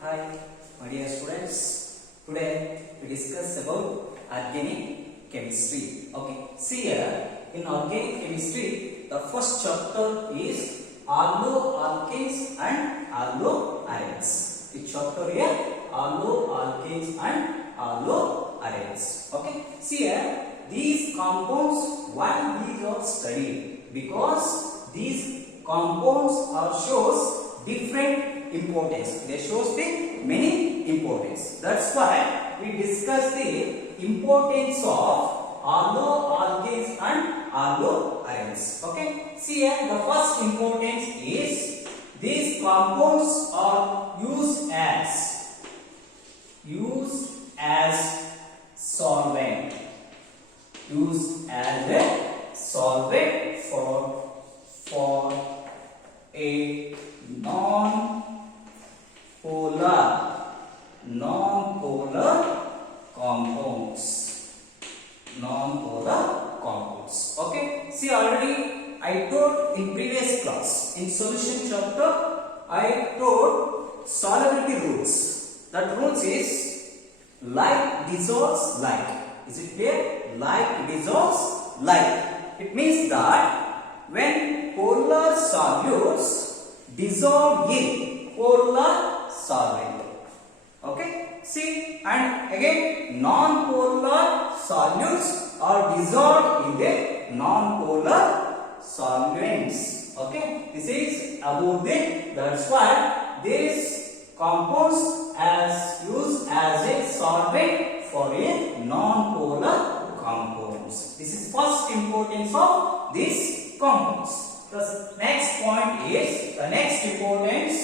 Hi, my dear students. Today we discuss about organic chemistry. Okay, see here in organic chemistry, the first chapter is alloalkanes and alloarenes. The chapter here alloalkanes and alloarenes. Okay, see here these compounds. Why these are studied? Because these compounds are shows different importance. They shows the many importance. That's why we discuss the importance of alloalkanes and alloarenes. Okay. See here, the first importance is these compounds are used as solvent. Used as a solvent for a non-polar compounds. Okay, see already I told in previous class in solution chapter I told solubility rules. That rules is like dissolves like. Is it clear? Like dissolves like. It means that when polar solutes dissolve in polar solvent. Okay, see, and again non-polar solutes are dissolved in the non-polar solvents. Okay, this is about it. That's why this compounds as used as a solvent for a non-polar compounds. This is first importance of these compounds. The next point is the next importance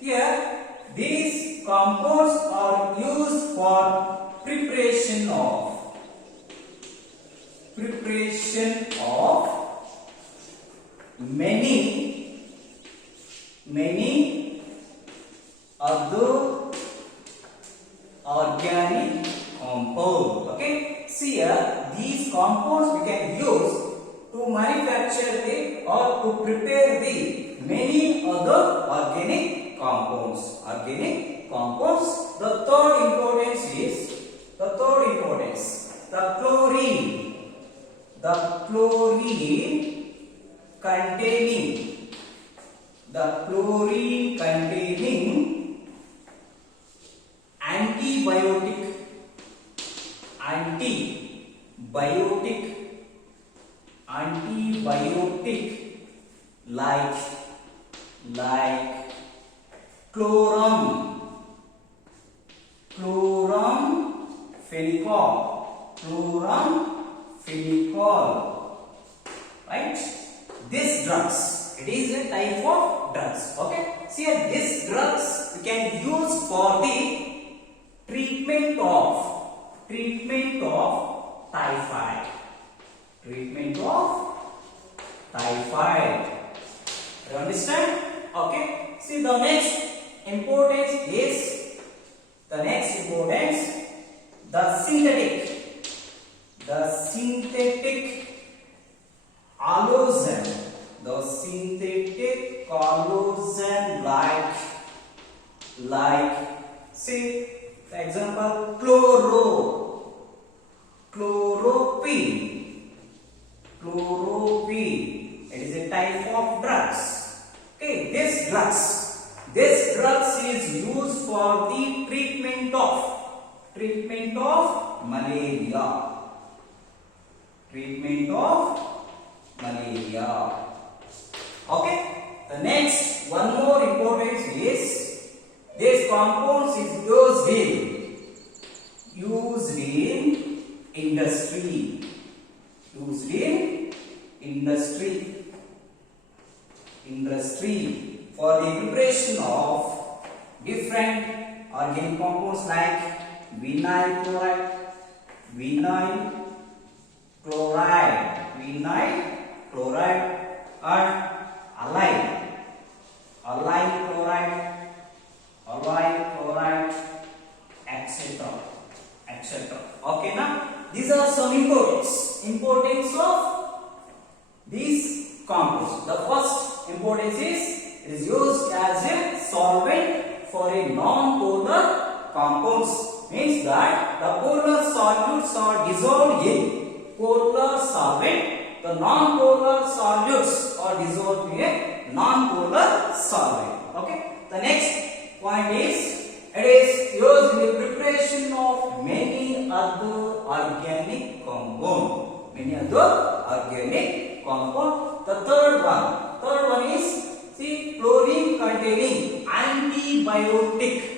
here. These compounds are used for preparation of many other organic compounds. Okay, see here these compounds we can use to manufacture the or to prepare the many other organic compounds. The third importance is the chlorine containing antibiotic like chloramphenicol, right? This drugs, it is a type of drugs. Okay, see here these drugs we can use for the treatment of typhoid. You understand? Okay. See the next importance is the synthetic halogen. The synthetic halogen like see for example chloropine. It is a type of drugs. Okay, this drugs is used for the treatment of malaria. Okay, the next one more importance is this compounds is used in industry for the preparation of different organic compounds like vinyl chloride and allyl chloride, etc. Okay, now these are some importance of these compounds. The first importance is it is used as a solvent for a non-polar compounds. Means that the polar solutes are dissolved in polar solvent. The non-polar solutes are dissolved in a non-polar solvent. Okay. The next point is it is used in the preparation of many other organic compound. Many other organic compound. The third one is see chlorine containing antibiotic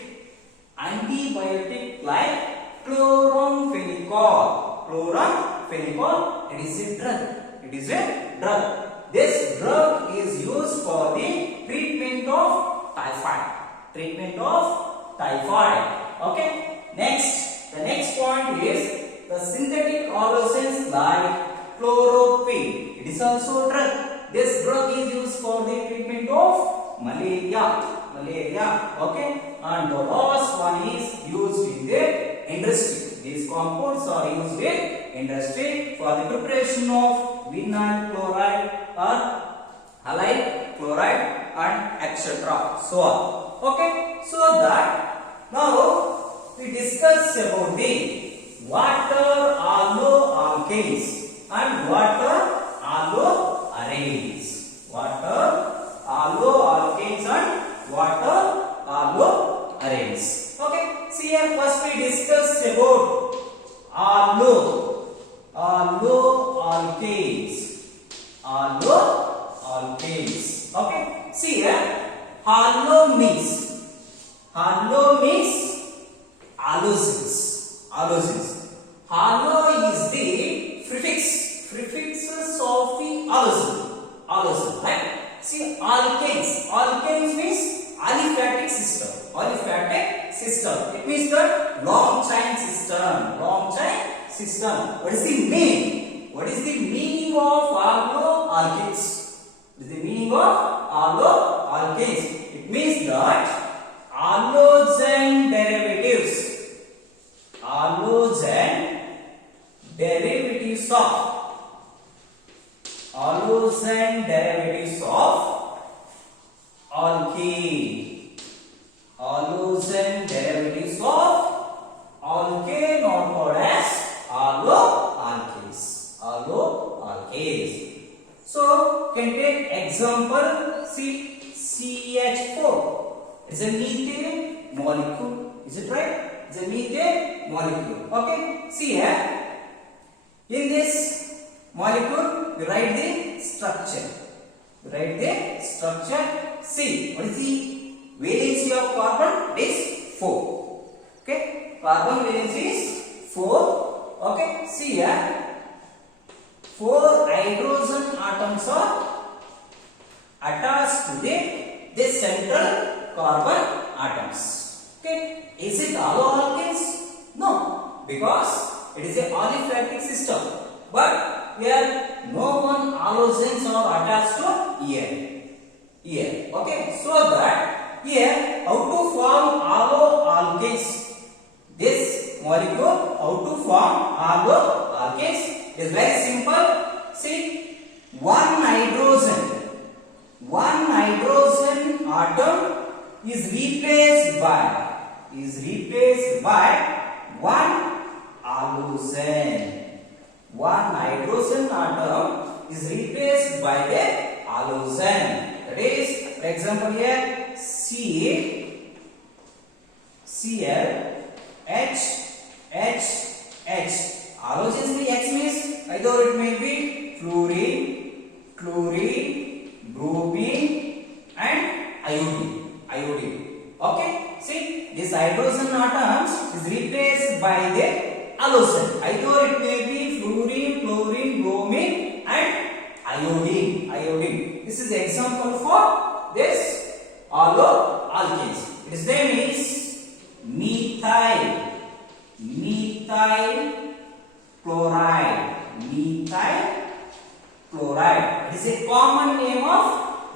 like chloramphenicol. It is a drug. This drug is used for the treatment of typhoid. Okay. The next point is the synthetic halogens like chlorophyll. It is also a drug. This drug is used for the treatment of malaria. Okay. And the last one is used in the industry. These compounds are used in industry for the preparation of vinyl chloride or halide chloride and etc. So on. Okay. So that now we discuss about the water alloalkanes and water alloarenes. Water alloalkanes and water alloarenes. Okay. See here first we discuss about alloalkanes. Okay. See here allo means halogens. Halo is the prefixes of the halogen, right? See alkanes means aliphatic system. It means that long chain system. What is the meaning of alloalkanes? It means that halogen derivatives of alkane. Halogen derivatives of alkane are called as alloalkanes. So can take example. See CH4. It's a methane molecule. Is it right? It's a methane molecule. Okay. See here. In this molecule, we write the structure. See, what is the valency of carbon? It is 4. Okay. Carbon valency is 4. Okay. See here. 4 hydrogen atoms are attached to this central carbon atoms. Okay. Is it alloalkanes? No, because it is a aliphatic system. But here no one halogens are attached to here. Okay. So that here how to form alloalkanes? This molecule how to form alloalkanes is very simple. See, one hydrogen atom is replaced by one halogen. One hydrogen atom is replaced by the halogen. That is, for example, here Cl, H. Halogens the X means either it may be fluorine, chlorine, bromine, and iodine. Okay. See, this hydrogen atoms is replaced by the halogen. Either it may be fluorine, chlorine, bromine, and iodine. This is the example for this alloalkanes. Its name is methyl chloride. It is a common name of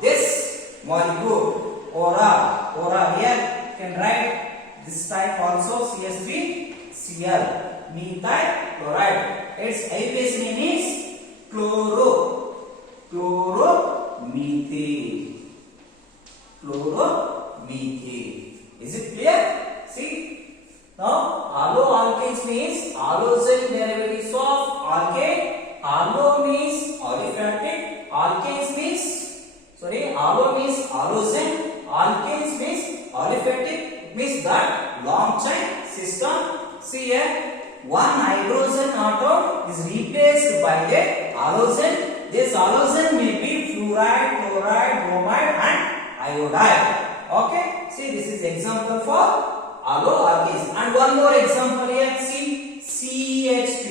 this molecule. Ora here you can write this type also CH3Cl, methyl chloride. Its IUPAC name is chloromethane. Is it clear? See, Now, allo-alkanes means halogen derivatives of alkane. Allo means aliphatic. Alkanes means, allo means halogen. Alkanes means aliphatic. It means that long chain system. See here, one hydrogen atom is replaced by a halogen. This halogen may be fluoride, chloride, bromide, and iodide. Okay, see, this is example for allo-alkanes. And one more example here, see, CH3,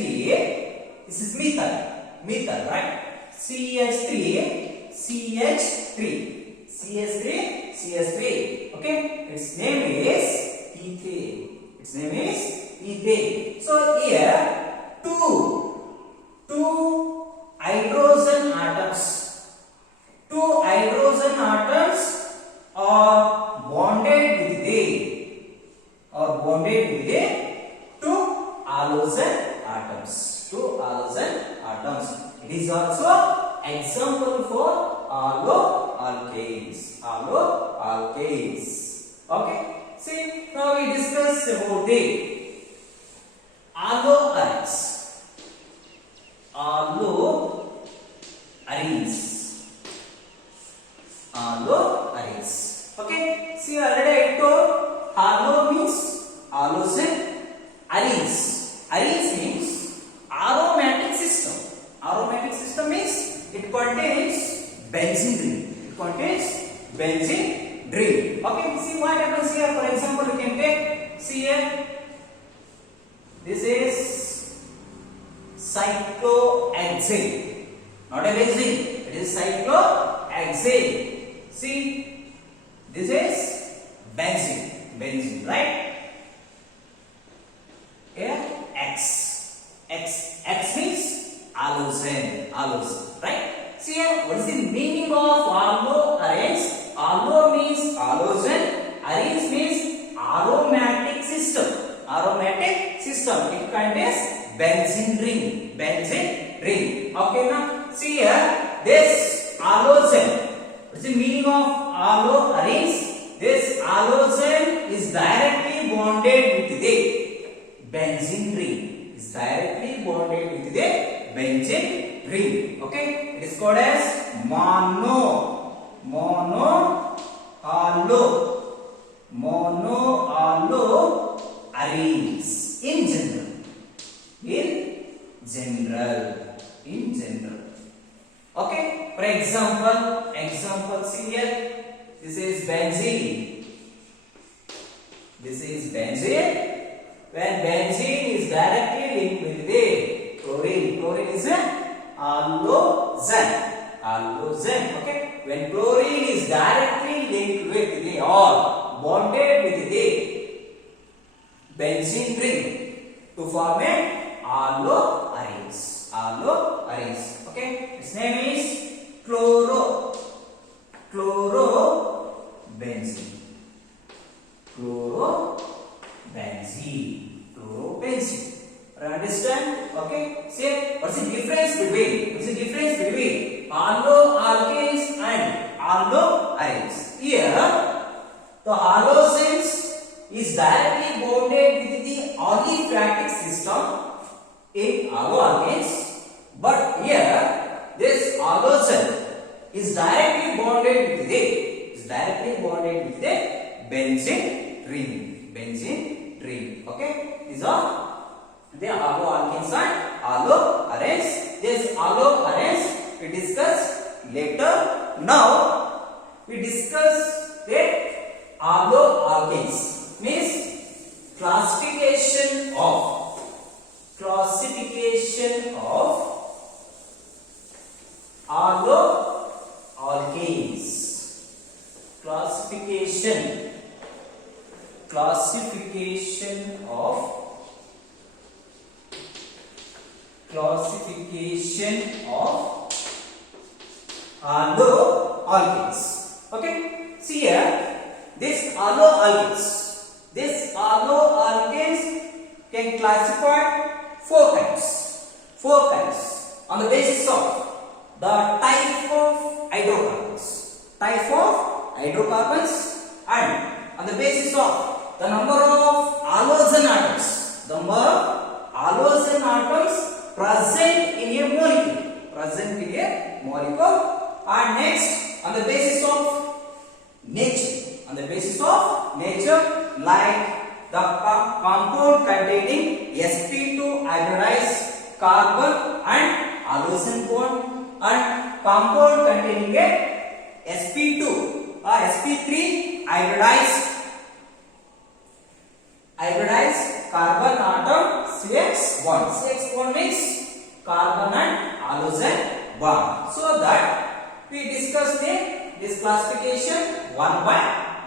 this is methyl, right? CH3, CH3, okay? Its name is ethane. So here, two hydrogen atoms are bonded with two halogen atoms. It is also example for allo-alkanes. Okay. See, now we discuss about the allo-arenes. Okay. See, already I told allo means halogen. Arenes means aromatic system. Aromatic system means it contains benzene ring. Okay, see what happens here. For example, you can take, see here, this is cyclohexane, not a benzene, it is cyclohexane. See, this is benzene, right? Here X means halogen, right? See here, what is the meaning of allo-arenes? Allo means halogen, arenes means aromatic system. It contains benzene ring. Okay, now see here, this halogen. What is the meaning of allo-arenes? This halogen is directly bonded with the benzene ring. Okay, it is called as mono allo arenes in general. Okay, for example, see here, this is benzene. When benzene is directly linked with the chlorine is a halogen. Okay, when chlorine is directly linked with the or bonded with the benzene ring to form a allo-arenes. Okay, its name is chlorobenzene. Understand? Okay. See, what's the difference between allo-alkanes and allo-arenes? Here, the halogens is directly bonded with the aliphatic system in allo-alkanes, but here this halogen is directly bonded with the benzene ring. Okay, these are the allo-alkanes and allo-arenes. This allo-arenes we discuss later. Now we discuss the allo-alkanes, means classification of allo-alkanes. Classification of allo-alkanes. Okay, see here, this allo-alkanes can classify four kinds on the basis of the type of hydrocarbons and on the basis of the number of halogens halogen atoms. Number of halogen atoms present in a molecule. Present in a molecule. And next, on the basis of nature. On the basis of nature, like the compound containing sp2 hybridized carbon and halogen bond, and compound containing a sp2 or sp3 hybridized carbon atom CX bond. CX bond means carbon and halogen bond. So that we discuss this classification one by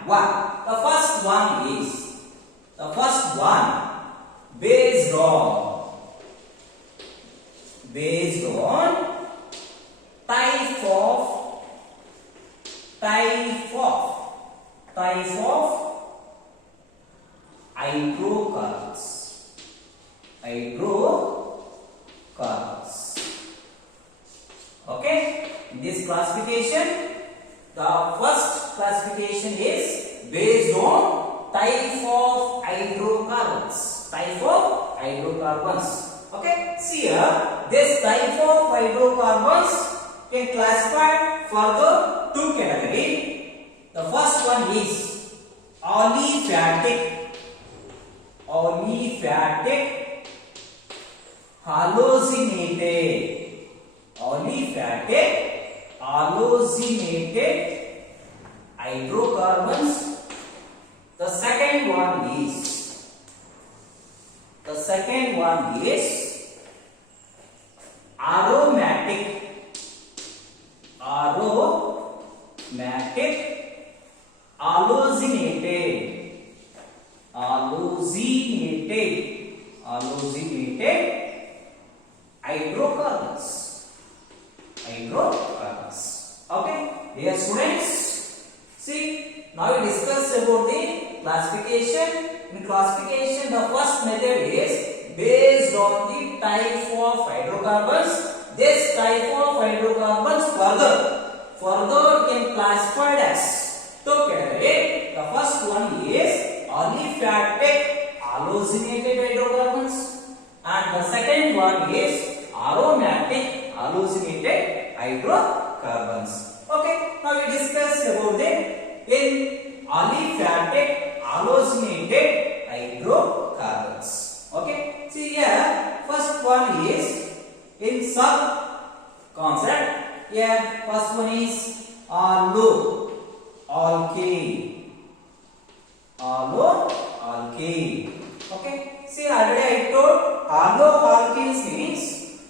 one. The first one is based on type of hydrocarbons. Okay, in this classification, the first classification is based on type of hydrocarbons. Okay, see here, this type of hydrocarbons can classify further two categories. The first one is aliphatic halogenated hydrocarbons. The second one is aromatic halogenated hydrocarbons. Okay, dear students, see, now we discuss about the classification. In classification, the first method is based on the type of hydrocarbons. This type of hydrocarbons further can classified as two categories. The first one is aliphatic halogenated hydrocarbons, and the second one is aromatic halogenated hydrocarbons. Okay, now we discuss about in aliphatic halogenated hydrocarbons. Okay, see here, first one is in sub concept. Here, first one is alkane. Okay, see, already I told alkenes means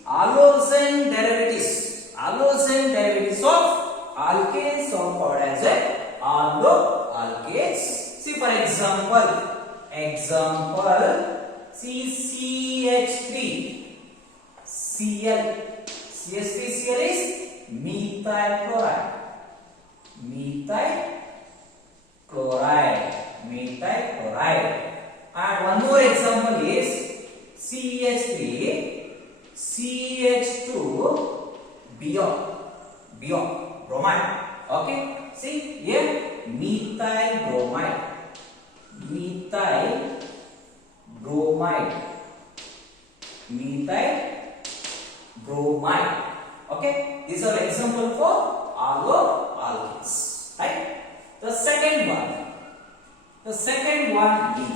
halogen derivatives of alkanes are called as alkenes. See, for example, CH3 Cl. CH3Cl is methyl chloride. And one more example is CH3 CH2 bromide. Okay, see here, methyl bromide. Okay, these are example for alkenes, right? The second one is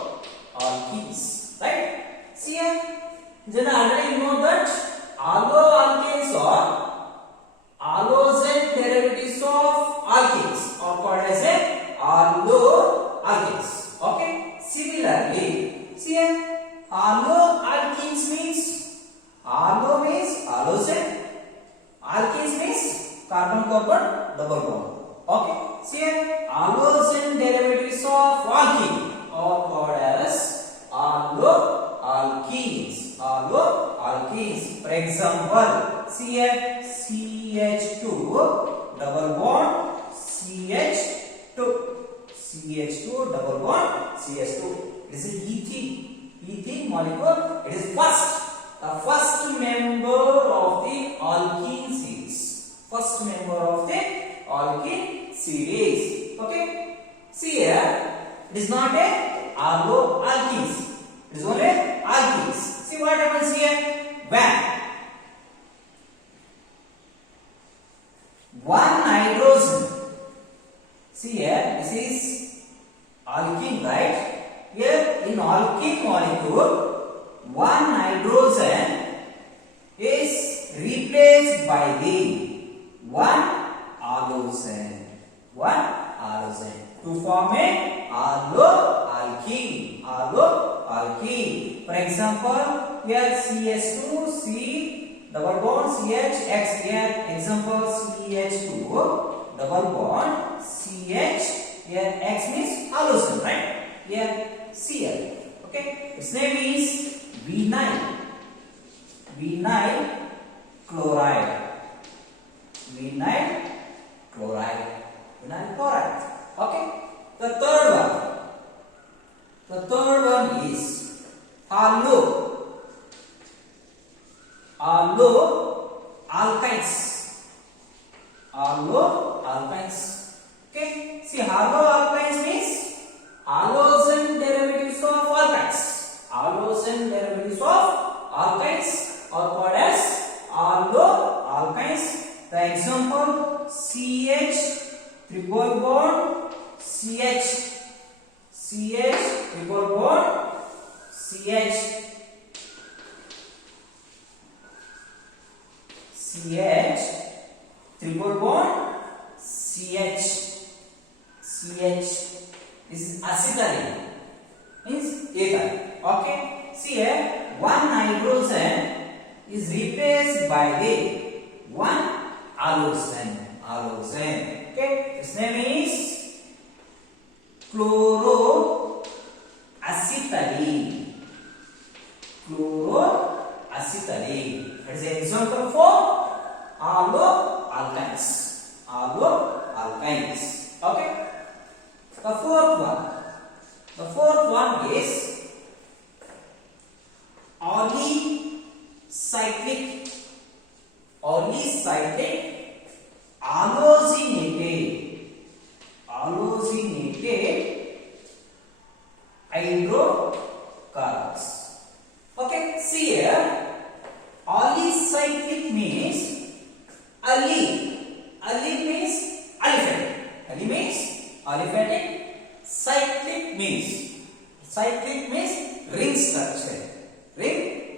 alkenes, right? See here, then already you know that alkenes are halogen derivatives of alkenes or called as alkenes. Okay, similarly, see here, alkenes means halogen, alkenes means carbon double bond. Okay, see here, halogen derivatives of alkene are called as alkenes. For example, see here, CH2 double bond CH2 double bond CH2. This is ethene molecule. It is the first member of the alkene series. First member series. Okay. See here, it is not a alkenes. It is only alkenes. See what happens here? When one hydrogen, see here, this is alkene, right? Here in alkene molecule, one hydrogen is replaced by the one halogen. One halogen to form a alloalkene. Alloalkene. For example, here CH2, C double bond CH, here example CH2 double bond CH, here X means halogen, right? Here Cl. Okay, its name is vinyl. Vinyl chloride. Vinyl chloride. Vinyl chloride. Okay. The third one is alkynes. Alkynes. Okay. See, alkynes means halogen derivatives of alkynes. Halogen derivatives of alkynes are called as alkynes. The example CH triple bond CH, triple bond CH, triple bond CH. This is acetylene, means ethyl. Okay. See here, one hydrogen is replaced by the one halogen. Okay. Its name is chloroacetylene. That is an example for alloalkynes. Okay. The fourth one is polycyclic halogenated hydrocarbons. Okay, see here, polycyclic means Ali means aliphatic. Cyclic means ring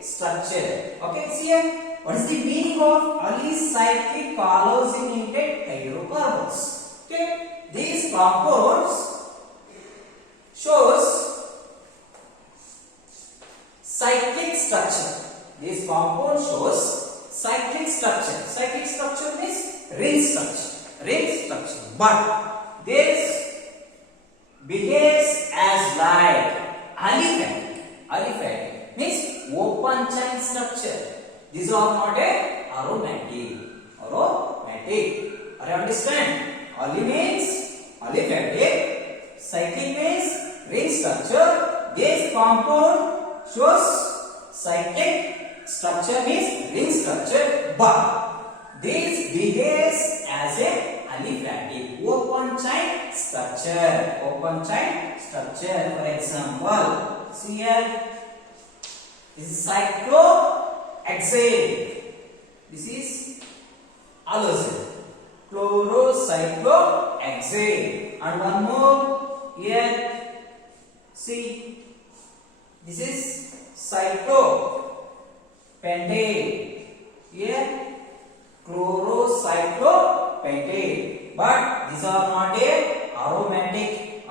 structure. Okay, see here, what is the meaning of polycyclic halogenated hydrocarbons? Okay, these compounds shows cyclic structure. This compound shows cyclic structure. Cyclic structure means ring structure. But this behaves as like aliphatic means open chain structure. These are not a aromatic. Are you understand? Ali means aliphatic, cyclic means ring structure. This compound shows cyclic structure means ring structure, but this behaves as a aliphatic open chain structure. For example, see here, this is cyclohexane. This is halogen. Chlorocyclohexane. And one more here. See, this is cyclopentane. Here chlorocyclopentane. But these are not a aromatic.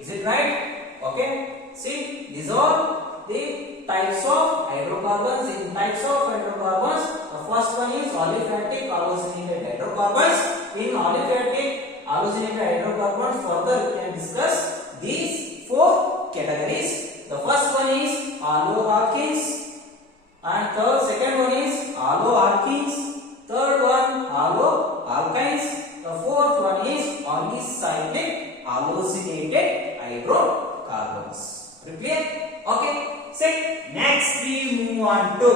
Is it right? Okay. See, these are the types of hydrocarbons. In types of hydrocarbons, the first one is aliphatic halogenated hydrocarbons. In aliphatic halogenated hydrocarbons, further we can discuss these four categories. The first one is alloalkenes, and second one is alloalkenes, third one alloalkynes, the fourth one is polycyclic halogenated hydrocarbons. Clear? Okay. Set. Next we move on to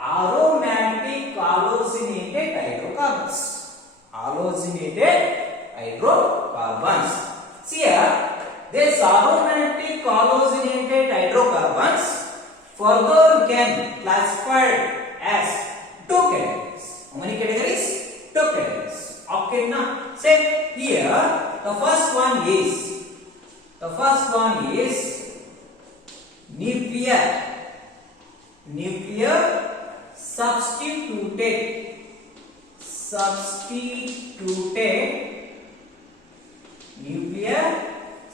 aromatic halogenated hydrocarbons. hydrocarbons. Halogenated hydrocarbons. See here, these aromatic halogenated hydrocarbons further we can classify as two categories. How many categories? Two categories. Okay, now say here the first one is nuclear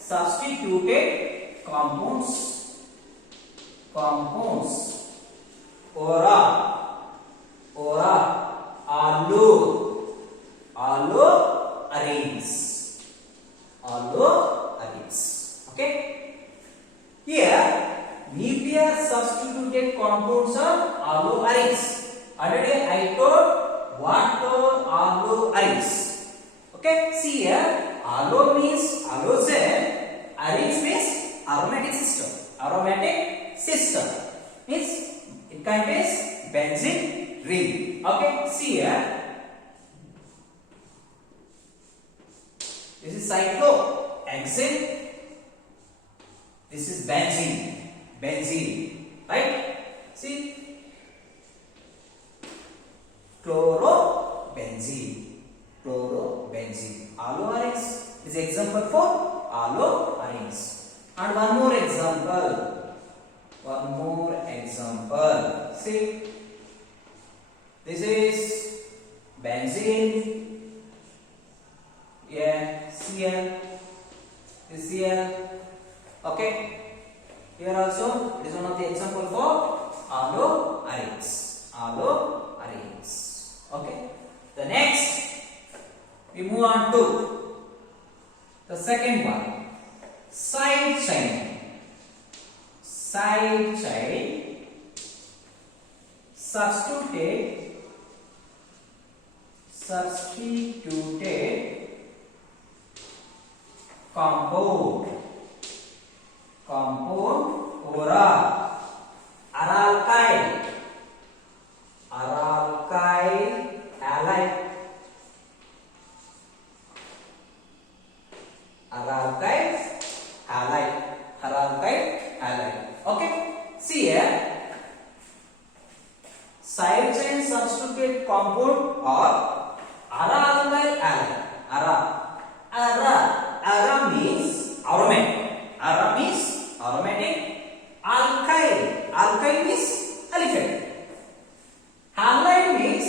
substituted compounds aura alloarenes. Okay, here nuclear substituted compounds are alloarenes. Already I told what are alloarenes. Okay, see here, allo means halogen, arenes means aromatic system means it contains benzene ring. Okay, see here, this is cyclohexane, this is benzene, right? See, chlorobenzene. Alloarenes is example for alloarenes. And one more example. See, this is benzene. Yeah, Cl. This Cl. Okay. Here also it is one of the example for alloarenes. Okay. The next, we move on to the second one, side chain substituted compound aura aralkyl halide. Okay, see here, side chain substituted compound or aralkyl halide. Ara means aromatic. Alkyl means aliphatic. Halide means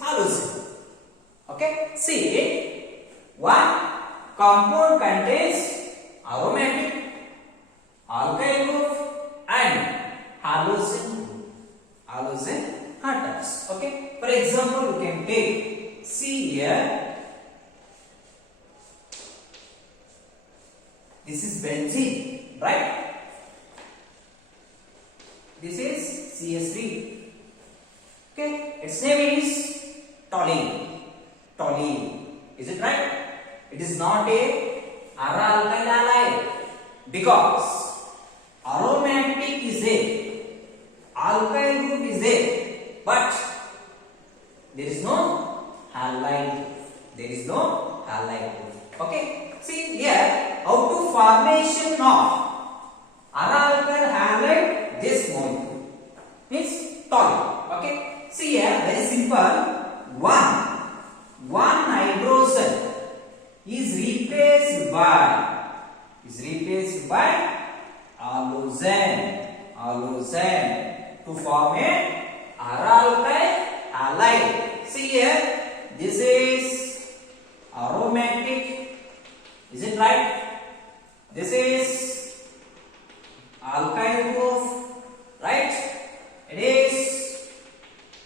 halogen. Okay, see, one compound contains aromatic, alkyl group and halogen atoms. Okay, for example, you can take, see here, this is benzene, right? This is CS3. Okay, its name is toluene. Is it right? It is not a ara-alkyl halide because aromatic is a, alkyl group is a, but there is no halide group. Okay, see here, how to formation of ara-alkyl halide, this molecule means toluene. Okay, see here, very simple. One hydrogen is replaced by halogen to form a ara-alkyl halide. See here, this is aromatic. Is it right? This is alkyl group, right? It is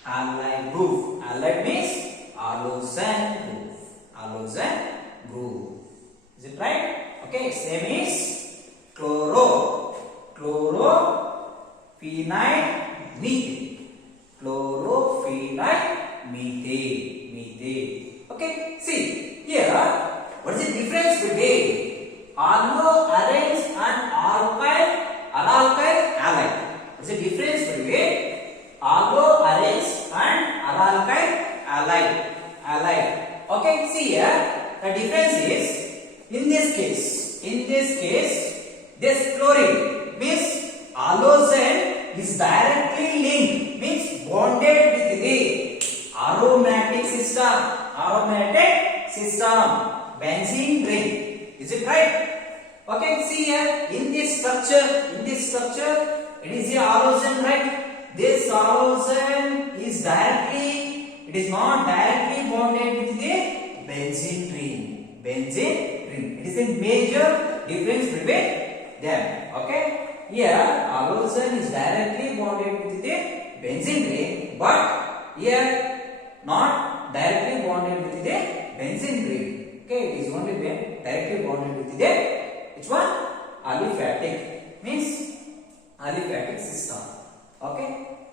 halide group. Halide means halogen group. Is it right? Okay, its name is chlorophenylmethane. Okay, see here, what is the difference between alloarenes and ara-alkyl halide? What is the difference between alloarenes and ara-alkyl Is it right? Okay, see here in this structure, it is a halogene, right? This halogene is it is not directly bonded with the benzene ring. It is a major difference between them. Okay, here halogene is directly bonded with the benzene ring, but here not directly bonded with the benzene ring. Okay, it is only directly bonded with the which one? Aliphatic, means aliphatic system. Okay.